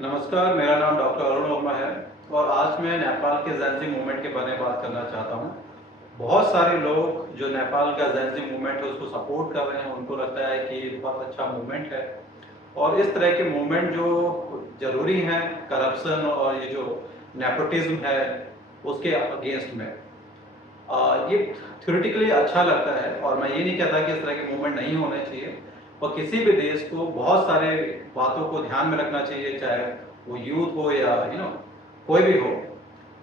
नमस्कार, मेरा नाम डॉक्टर अरुण वर्मा है और आज मैं नेपाल के ज़ेंजी मूवमेंट के बारे में बात करना चाहता हूँ। बहुत सारे लोग जो नेपाल का ज़ेंजी मूवमेंट है उसको सपोर्ट कर रहे हैं, उनको लगता है कि ये बहुत अच्छा मूवमेंट है और इस तरह के मूवमेंट जो ज़रूरी हैं करप्शन और ये जो नेपोटिज्म है उसके अगेंस्ट में। ये थ्योरेटिकली अच्छा लगता है और मैं ये नहीं कहता कि इस तरह के मूवमेंट नहीं होने चाहिए और किसी भी देश को बहुत सारे बातों को ध्यान में रखना चाहिए, चाहे वो यूथ हो या कोई भी हो,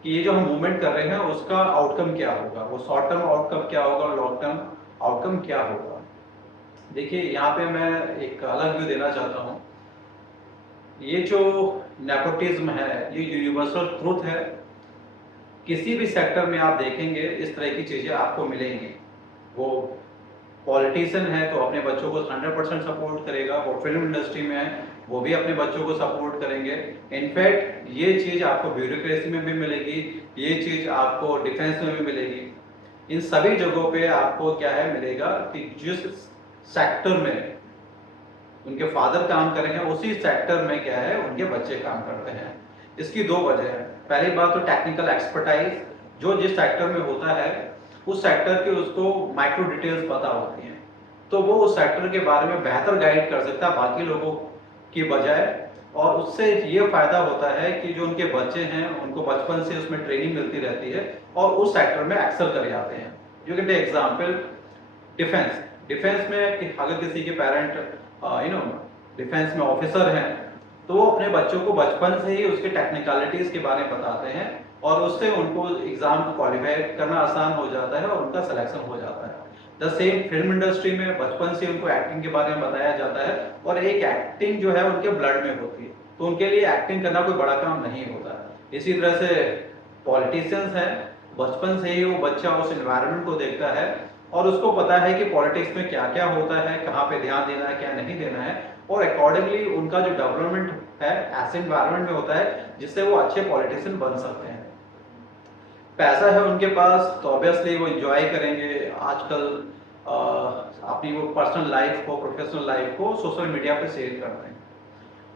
कि ये जो हम मूवमेंट कर रहे हैं उसका आउटकम क्या होगा, वो शॉर्ट टर्म आउटकम क्या होगा और लॉन्ग टर्म आउटकम क्या होगा। देखिए, यहाँ पे मैं एक अलग व्यू देना चाहता हूँ। ये जो नेपोटिज्म है ये यूनिवर्सल ट्रूथ है। किसी भी सेक्टर में आप देखेंगे इस तरह की चीज़ें आपको मिलेंगी। वो पॉलिटिशियन है तो अपने बच्चों को 100% सपोर्ट करेगा, वो फिल्म इंडस्ट्री में है वो भी अपने बच्चों को सपोर्ट करेंगे। इनफैक्ट ये चीज़ आपको ब्यूरोक्रेसी में भी मिलेगी, ये चीज़ आपको डिफेंस में भी मिलेगी। इन सभी जगहों पे आपको क्या है मिलेगा कि जिस सेक्टर में उनके फादर काम कर रहे हैं उसी सेक्टर में क्या है उनके बच्चे काम करते हैं। इसकी दो वजह है। पहली बात तो टेक्निकल एक्सपर्टाइज, जो जिस सेक्टर में होता है उस सेक्टर के उसको माइक्रो डिटेल्स पता होती हैं, तो वो उस सेक्टर के बारे में बेहतर गाइड कर सकता है बाकी लोगों की बजाय। और उससे ये फायदा होता है कि जो उनके बच्चे हैं उनको बचपन से उसमें ट्रेनिंग मिलती रहती है और उस सेक्टर में एक्सेल कर जाते हैं। You can take example defence. Defence में अगर किसी के पेरेंट डिफेंस में ऑफिसर हैं तो वो अपने बच्चों को बचपन से ही उसके टेक्निकलिटीज के बारे में बताते हैं और उससे उनको एग्जाम को क्वालिफाई करना आसान हो जाता है और उनका सिलेक्शन हो जाता है। द सेम फिल्म इंडस्ट्री में बचपन से उनको एक्टिंग के बारे में बताया जाता है और एक एक्टिंग जो है उनके ब्लड में होती है, तो उनके लिए एक्टिंग करना कोई बड़ा काम नहीं होता। इसी तरह से पॉलिटिशियंस हैं, बचपन से ही वो बच्चा उस एनवायरनमेंट को देखता है और उसको पता है कि पॉलिटिक्स में क्या क्या होता है, कहाँ पे ध्यान देना है क्या नहीं देना है, और अकॉर्डिंगली उनका जो डेवलपमेंट है ऐसे एनवायरनमेंट में होता है जिससे वो अच्छे पॉलिटिशियन बन सकते हैं। पैसा है उनके पास तो ऑब्वियसली वो एंजॉय करेंगे। आजकल अपनी वो पर्सनल लाइफ को प्रोफेशनल लाइफ को सोशल मीडिया पे शेयर करते हैं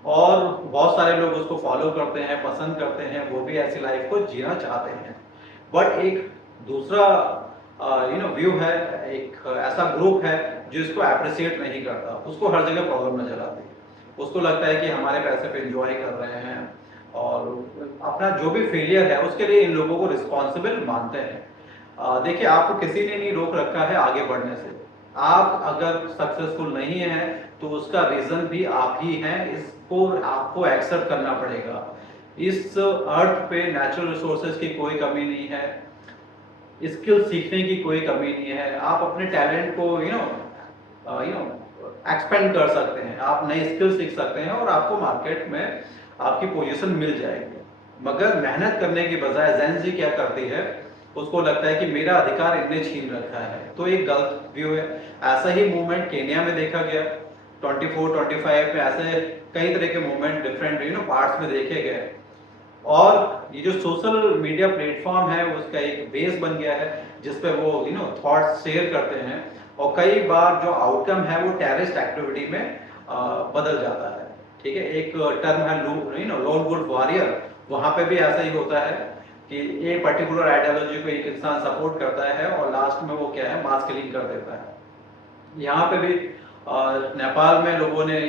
और बहुत सारे लोग उसको फॉलो करते हैं, पसंद करते हैं, वो भी ऐसी लाइफ को जीना चाहते हैं। बट एक दूसरा व्यू है, एक ऐसा ग्रुप है जो इसको अप्रिशिएट नहीं करता, उसको हर जगह प्रॉब्लम नजर आती है। उसको लगता है कि हमारे पैसे पे एंजॉय कर रहे हैं और अपना जो भी फेलियर है उसके लिए इन लोगों को रिस्पॉन्सिबल मानते हैं। देखिए, आपको किसी ने नहीं रोक रखा है आगे बढ़ने से। आप अगर सक्सेसफुल नहीं है तो उसका रीजन भी आप ही हैं, इसको आपको एक्सेप्ट करना पड़ेगा। इस अर्थ पे नेचुरल रिसोर्सेज की कोई कमी नहीं है, स्किल सीखने की कोई कमी नहीं है। आप अपने टैलेंट को एक्सपेंड कर सकते हैं, आप नई स्किल सीख सकते हैं और आपको मार्केट में आपकी पोजीशन मिल जाएगी। मगर मेहनत करने की बजाय जेन जी क्या करती है, उसको लगता है कि मेरा अधिकार इनने छीन रखा है, तो एक गलत व्यू है। ऐसा ही मूवमेंट केनिया में देखा गया 24-25 में, ऐसे कई तरह के मूवमेंट डिफरेंट पार्ट्स में देखे गए और ये जो सोशल मीडिया प्लेटफॉर्म है उसका एक बेस बन गया है जिस पे वो थॉट्स शेयर करते हैं और कई बार जो आउटकम है वो टेररिस्ट एक्टिविटी में बदल जाता है। ठीक है, एक टर्म है लोन वुल्फ वॉरियर, वहां पे भी ऐसा ही होता है कि एक पर्टिकुलर आइडियोलॉजी को एक इंसान सपोर्ट करता है और लास्ट में वो क्या है मास किलिंग कर देता है। यहाँ पे भी नेपाल में लोगों ने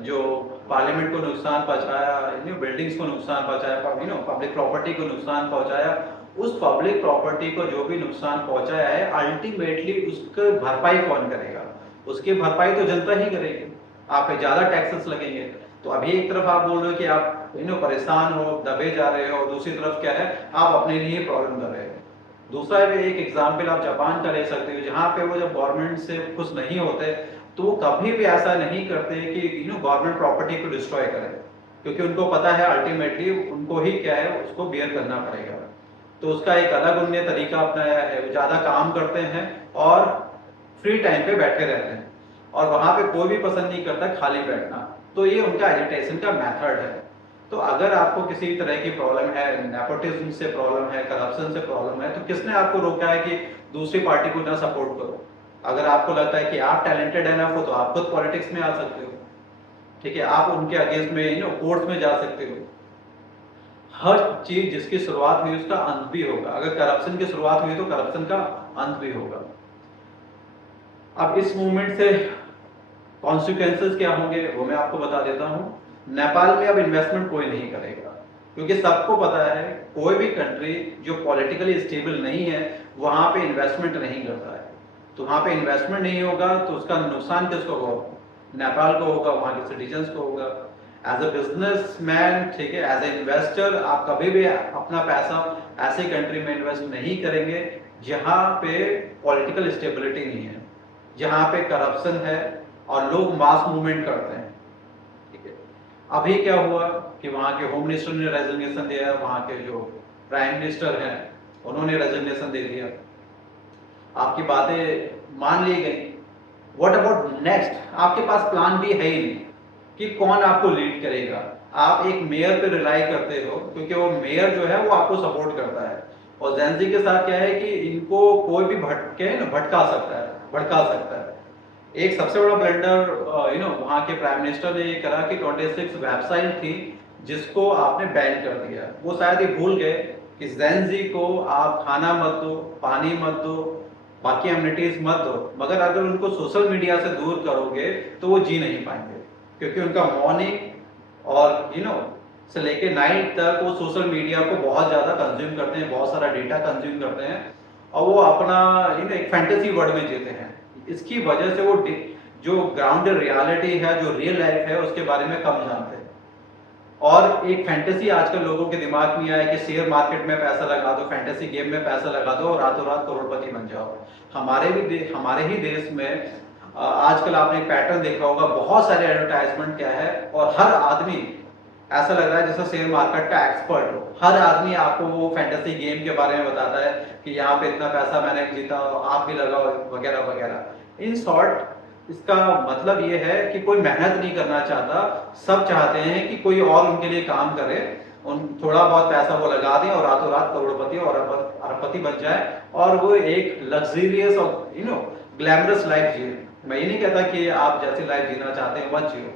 जो पार्लियामेंट को नुकसान पहुंचाया, बिल्डिंग्स को नुकसान पहुंचाया, पब्लिक प्रॉपर्टी को नुकसान पहुंचाया, उस पब्लिक प्रॉपर्टी को जो भी नुकसान पहुंचाया है अल्टीमेटली उसकी भरपाई कौन करेगा? उसकी भरपाई तो जनता ही करेगी। आप पे ज्यादा टैक्सेस लगेंगे। तो अभी एक तरफ आप बोल रहे हो कि आप परेशान हो, दबे जा रहे हो, और दूसरी तरफ क्या है आप अपने लिए प्रॉब्लम कर रहे हो। दूसरा एक एग्जाम्पल आप जापान का ले सकते हो, जहाँ पे वो जब गवर्नमेंट से खुश नहीं होते तो वो कभी भी ऐसा नहीं करते कि गवर्नमेंट प्रॉपर्टी को डिस्ट्रॉय करें, क्योंकि उनको पता है अल्टीमेटली उनको ही क्या है उसको बियर करना पड़ेगा। तो उसका एक अलग उन्होंने तरीका अपनाया है, वो ज़्यादा काम करते हैं और फ्री टाइम पे बैठे रहते हैं और वहाँ पे कोई भी पसंद नहीं करता खाली बैठना। तो ये उनका एजिटेशन का मेथड है। तो अगर आपको किसी तरह की प्रॉब्लम है, नेपोटिज्म से प्रॉब्लम है, करप्शन से प्रॉब्लम है, तो किसने आपको रोका है कि दूसरी पार्टी को ना सपोर्ट करो? अगर आपको लगता है कि आप टैलेंटेड एनफ हो तो आप खुद पॉलिटिक्स में आ सकते हो। ठीक है, आप उनके अगेंस्ट में कोर्ट में जा सकते हो। हर चीज जिसकी शुरुआत हुई उसका अंत भी होगा। अगर करप्शन की शुरुआत हुई तो करप्शन का अंत भी होगा। अब इस मूवमेंट से कॉन्सिक्वेंसेस क्या होंगे वो मैं आपको बता देता हूँ। नेपाल में अब इन्वेस्टमेंट कोई नहीं करेगा, क्योंकि सबको पता है कोई भी कंट्री जो पॉलिटिकली स्टेबल नहीं है वहां पे इन्वेस्टमेंट नहीं करता है। तो वहां पे इन्वेस्टमेंट नहीं होगा तो उसका नुकसान किसको होगा? नेपाल को होगा, वहां के सिटीजन्स को होगा। एज अ बिजनेसमैन, ठीक है, एज ए इन्वेस्टर आप कभी भी अपना पैसा ऐसे कंट्री में इन्वेस्ट नहीं करेंगे जहां पे पॉलिटिकल स्टेबिलिटी नहीं है, जहां पे करप्शन है और लोग मास मूवमेंट करते हैं। ठीक है, अभी क्या हुआ कि वहां के होम मिनिस्टर ने रेजिग्नेशन दिया, वहां के जो प्राइम मिनिस्टर हैं उन्होंने रेजिग्नेशन दे दिया, आपकी बातें मान ली गई। What about next? आपके पास प्लान भी है ही नहीं कि कौन आपको लीड करेगा। आप एक मेयर पे रिलाई करते हो क्योंकि वो मेयर जो है वो आपको सपोर्ट करता है। और जेनजी के साथ क्या है कि इनको कोई भी भटका सकता है, भड़का सकता है। एक सबसे बड़ा ब्लंडर वहाँ के प्राइम मिनिस्टर ने ये करा कि 26 वेबसाइट थी जिसको आपने बैन कर दिया। वो शायद ये भूल गए कि जेनजी को आप खाना मत दो, पानी मत दो, बाकी एमिनिटीज मत दो, मगर अगर उनको सोशल मीडिया से दूर करोगे तो वो जी नहीं पाएंगे, क्योंकि उनका मॉर्निंग और से लेके नाइट तक वो सोशल मीडिया को बहुत ज्यादा कंज्यूम करते हैं, बहुत सारा डेटा कंज्यूम करते हैं और वो अपना एक फैंटेसी वर्ल्ड में जीते हैं। इसकी वजह से वो जो ग्राउंडेड रियलिटी है, जो रियल लाइफ है, उसके बारे में कम जानते हैं। और एक फैंटेसी आजकल लोगों के दिमाग में आया कि शेयर मार्केट में पैसा लगा दो, फैंटेसी गेम में पैसा लगा दो और रातों रात करोड़पति बन जाओ। हमारे ही देश में आजकल आपने एक पैटर्न देखा होगा, बहुत सारे एडवर्टाइजमेंट क्या है और हर आदमी ऐसा लग रहा है जैसे शेयर मार्केट का एक्सपर्ट हो। हर आदमी आपको वो फैंटेसी गेम के बारे में बताता है कि यहाँ पे इतना पैसा मैंने जीता, आप भी लगाओ, वगैरह वगैरह। इन शॉर्ट इसका मतलब ये है कि कोई मेहनत नहीं करना चाहता, सब चाहते हैं कि कोई और उनके लिए काम करे, उन थोड़ा बहुत पैसा वो लगा दें और रातों रात करोड़पति और अरबपति बन जाए और वो एक लग्जरियस और ग्लैमरस लाइफ जिए। मैं ये नहीं कहता कि आप जैसी लाइफ जीना चाहते हैं मत जियो,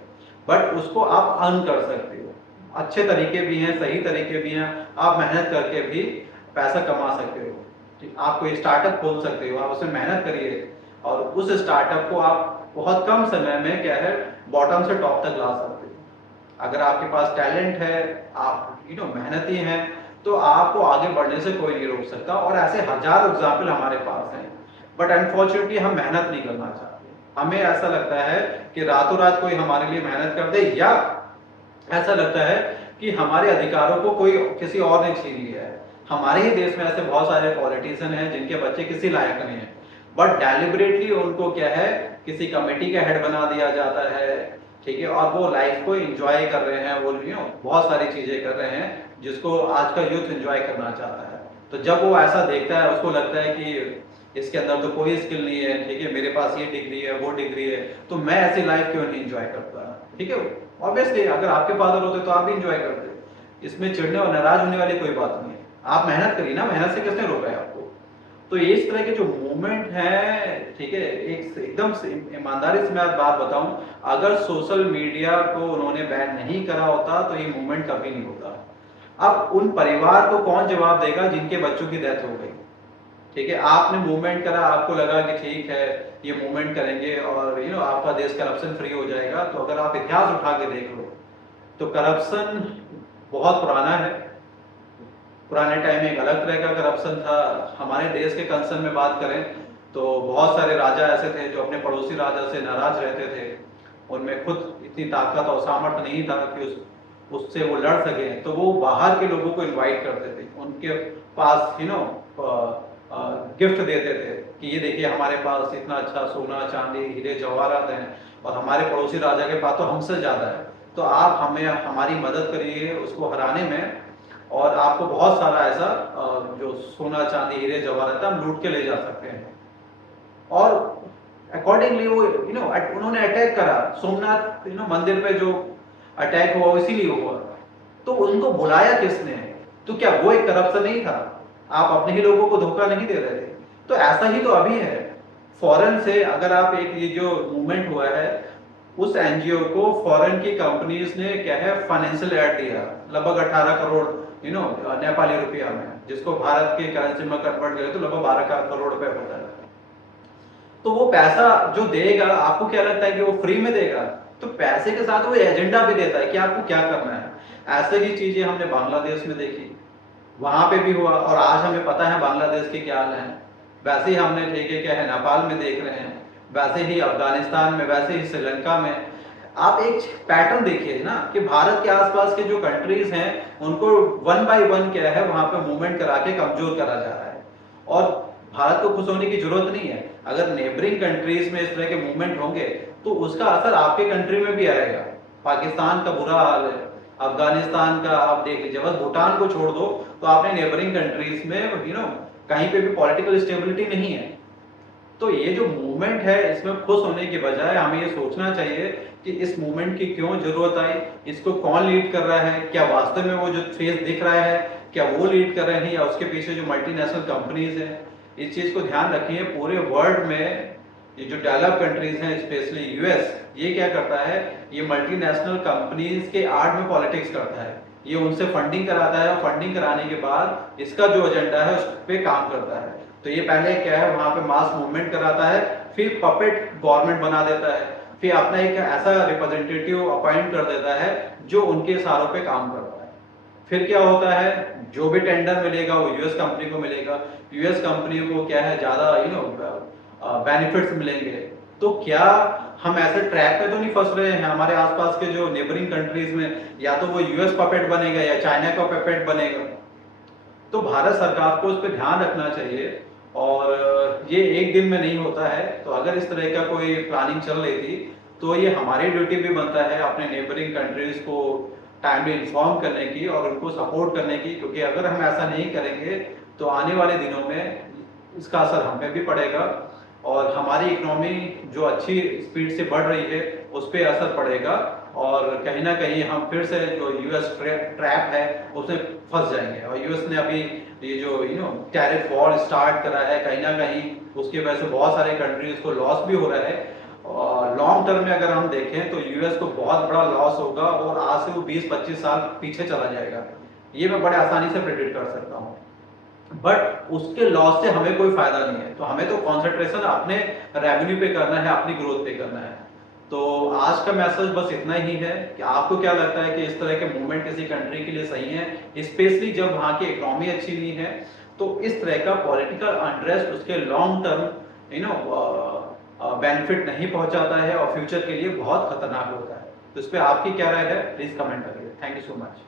बट उसको आप अर्न कर सकते हो। अच्छे तरीके भी हैं, सही तरीके भी हैं, आप मेहनत करके भी पैसा कमा सकते हो। आप कोई स्टार्टअप खोल सकते हो, आप उसमें मेहनत करिए और उस स्टार्टअप को आप बहुत कम समय में क्या है बॉटम से टॉप तक ला सकते हो। अगर आपके पास टैलेंट है, आप मेहनती हैं, तो आपको आगे बढ़ने से कोई नहीं रोक सकता। और ऐसे हजारों एग्जाम्पल हमारे पास हैं, बट अनफॉर्चुनेटली हम मेहनत नहीं करना चाहते। हमें ऐसा लगता है कि रातों रात कोई हमारे लिए मेहनत कर दे, या ऐसा लगता है कि हमारे अधिकारों को कोई किसी और ने छीन लिया है। हमारे ही देश में ऐसे बहुत सारे पॉलिटिशियन हैं जिनके बच्चे किसी लायक नहीं है, बट डेलिबरेटली उनको क्या है किसी कमेटी का हेड बना दिया जाता है, ठीक है, और वो लाइफ को एंजॉय कर रहे हैं, वो बहुत सारी चीजें कर रहे हैं जिसको आज का यूथ एंजॉय करना चाहता है। तो जब वो ऐसा देखता है उसको लगता है कि इसके अंदर तो कोई स्किल नहीं है, ठीक है, मेरे पास ये डिग्री है, वो डिग्री है, तो मैं ऐसी लाइफ क्यों नहीं एंजॉय करता, ठीक है। ऑब्वियसली अगर आपके फादर होते तो आप भी एंजॉय करते, इसमें चिढ़ने और नाराज होने वाली कोई बात नहीं है। आप मेहनत करिए ना, मेहनत से किसने रोका है आपको? तो ये इस तरह के जो मूवमेंट है, ठीक है, एकदम ईमानदारी से मैं आज बात बताऊं, अगर सोशल मीडिया को उन्होंने बैन नहीं करा होता तो ये मूवमेंट कभी नहीं होता। अब उन परिवार को कौन जवाब देगा जिनके बच्चों की डेथ हो गई, ठीक है, आपने मूवमेंट करा, आपको लगा कि ठीक है ये मूवमेंट करेंगे और आपका देश करप्शन फ्री हो जाएगा। तो अगर आप इतिहास उठा के देख लो तो करप्शन बहुत पुराना है। पुराने टाइम में एक अलग तरह का करप्शन था। हमारे देश के कंसर्न में बात करें तो बहुत सारे राजा ऐसे थे जो अपने पड़ोसी राजा से नाराज रहते थे, उनमें खुद इतनी ताकत और सामर्थ्य नहीं था कि उससे वो लड़ सके, तो वो बाहर के लोगों को इनवाइट करते थे, उनके पास गिफ्ट देते थे कि ये देखिए हमारे पास इतना अच्छा सोना चांदी हीरे जवाहरात हैं और हमारे पड़ोसी राजा के पास तो हमसे ज्यादा है, तो आप हमें हमारी मदद करिए उसको हराने में और आपको बहुत सारा ऐसा जो सोना चांदी हीरे जवाहरात हम लूट के ले जा सकते हैं। और अकॉर्डिंगली वो उन्होंने अटैक करा सोमनाथ मंदिर पे, जो अटैक हुआ इसीलिए हुआ। तो उनको बुलाया किसने? तो क्या वो एक करप्शन नहीं था? आप अपने ही लोगों को धोखा नहीं दे रहे थे? तो ऐसा ही तो अभी है। फॉरेन से अगर आप एक ये जो मूवमेंट हुआ है उस एनजीओ को फॉरेन की कंपनीज ने क्या है फाइनेंशियल एड दिया, लगभग 18 करोड़ नेपाली रुपया में, जिसको भारत के करेंसी में कन्वर्ट करें तो लगभग 12 करोड़ रुपए होता है। तो वो पैसा जो देगा, आपको क्या लगता है कि वो फ्री में देगा? तो पैसे के साथ वो एजेंडा भी देता है कि आपको क्या करना है। ऐसे ही चीजें हमने बांग्लादेश में देखी, वहां पे भी हुआ, और आज हमें पता है बांग्लादेश के क्या हाल है। वैसे ही हमने ठीक है क्या है नेपाल में देख रहे हैं, वैसे ही अफगानिस्तान में, वैसे ही श्रीलंका में। आप एक पैटर्न देखिए ना कि भारत के आसपास के जो कंट्रीज हैं उनको वन बाय वन क्या है वहां पे मूवमेंट करा के कमजोर करा जा रहा है। और भारत को खुश होने की जरूरत नहीं है, अगर नेबरिंग कंट्रीज में इस तरह के मूवमेंट होंगे तो उसका असर आपके कंट्री में भी आएगा। पाकिस्तान का बुरा हाल है, अफगानिस्तान का आप देख लीजिए, बस भूटान को छोड़ दो तो आपने नेबरिंग कंट्रीज में कहीं पे भी पॉलिटिकल स्टेबिलिटी नहीं है। तो ये जो मूवमेंट है इसमें खुश होने के बजाय हमें ये सोचना चाहिए कि इस मूवमेंट की क्यों जरूरत आई, इसको कौन लीड कर रहा है, क्या वास्तव में वो जो फेस दिख रहा है क्या वो लीड कर रहे हैं, या उसके पीछे जो मल्टीनेशनल कंपनीज हैं। इस चीज को ध्यान रखिए, पूरे वर्ल्ड में ये जो डेवलप कंट्रीज हैं स्पेशली यूएस, ये क्या करता है, ये मल्टीनेशनल कंपनीज के आड़ में पॉलिटिक्स करता है, ये उनसे फंडिंग कराता है और फंडिंग कराने के बाद इसका जो एजेंडा है उस पर काम करता है। तो ये पहले क्या है वहां पे मास मूवमेंट कराता है, फिर पपेट गवर्नमेंट बना देता है, फिर अपना एक ऐसा रिप्रेजेंटेटिव अपॉइंट कर देता है जो उनके इशारों पे काम करता है। फिर क्या होता है, जो भी टेंडर मिलेगा वो यूएस कंपनी को मिलेगा, यूएस कंपनी को क्या है ज्यादा बेनिफिट्स मिलेंगे। तो क्या हम ऐसे ट्रैक पे तो नहीं फंस रहे हैं हमारे आसपास के जो नेबरिंग कंट्रीज में, या तो वो यूएस पपेट बनेगा या चाइना का पपेट बनेगा। तो भारत सरकार को उस पर ध्यान रखना चाहिए, और ये एक दिन में नहीं होता है। तो अगर इस तरह का कोई प्लानिंग चल रही थी तो ये हमारी ड्यूटी भी बनता है अपने नेबरिंग कंट्रीज को टाइमली इन्फॉर्म करने की और उनको सपोर्ट करने की, क्योंकि अगर हम ऐसा नहीं करेंगे तो आने वाले दिनों में इसका असर हम पे भी पड़ेगा और हमारी इकोनॉमी जो अच्छी स्पीड से बढ़ रही है उस पर असर पड़ेगा, और कहीं ना कहीं हम फिर से जो यूएस ट्रैप है उसमें फंस जाएंगे। और यूएस ने अभी ये जो टैरिफ वॉर स्टार्ट करा है, कहीं ना कहीं उसकी वजह से बहुत सारे कंट्रीज को लॉस भी हो रहा है, और लॉन्ग टर्म में अगर हम देखें तो यूएस को बहुत बड़ा लॉस होगा और आज से वो 20-25 साल पीछे चला जाएगा, ये मैं बड़े आसानी से प्रेडिक्ट कर सकता हूँ। बट उसके लॉस से हमें कोई फायदा नहीं है, तो हमें तो कंसंट्रेशन अपने रेवेन्यू पे करना है, अपनी ग्रोथ पे करना है। तो आज का मैसेज बस इतना ही है कि आपको क्या लगता है कि इस तरह के मूवमेंट किसी कंट्री के लिए सही है, स्पेशली जब वहाँ की इकोनॉमी अच्छी नहीं है। तो इस तरह का पॉलिटिकल अनरेस्ट उसके लॉन्ग टर्म बेनिफिट नहीं पहुंचाता है और फ्यूचर के लिए बहुत खतरनाक होता है। तो इस पर आपकी क्या राय है, प्लीज कमेंट करिए। Thank you so much.